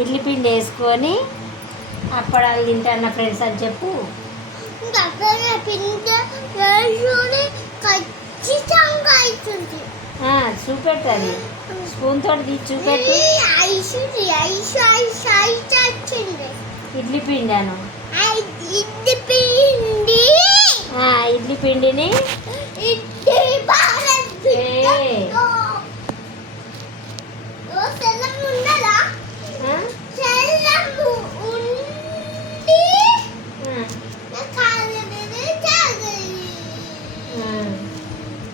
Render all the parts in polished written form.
ఇడ్లీ పిండి వేసుకొని అప్పడాలు తింటాన్న ఫ్రెండ్స్ అని చెప్పు. చూపెట్టు, అది స్పూన్ తోటి తీసి చూపెట్టు. ఇడ్లీ పిండి అను. ఇడ్లీ పిండిని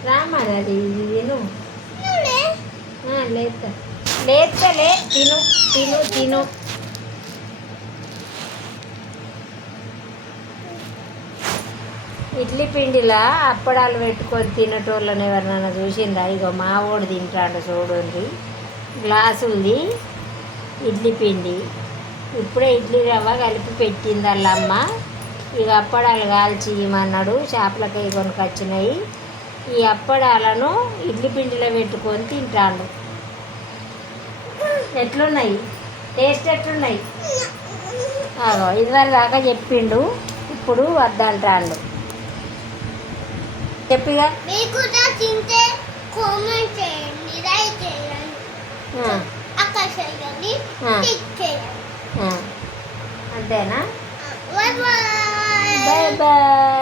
రామాలి, అది తిను. లేస్తలే, తిను తిను తిను. ఇడ్లీ పిండిలా అప్పడాలు పెట్టుకొని తినేటోళ్ళని ఎవరినైనా చూసిందా? ఇగో మా ఓడి తింటాడు చూడండి. గ్లాసుంది ఇడ్లీ పిండి, ఇప్పుడే ఇడ్లీ రవ్వ కలిపి పెట్టింది వాళ్ళమ్మ. ఇక అప్పడాలు కాల్చి ఇవ్వమన్నాడు, చేపలకాయ కొనుకొచ్చినాయి. ఈ అప్పడాలను ఇడ్లీ పిండిలో పెట్టుకొని తింటాడు. ఎట్లున్నాయి? టేస్ట్ ఎట్లున్నాయి? ఇదివరకు దాకా చెప్పిండు, ఇప్పుడు వద్దంటాడు. చెప్పిగా అంతేనా? Bye bye.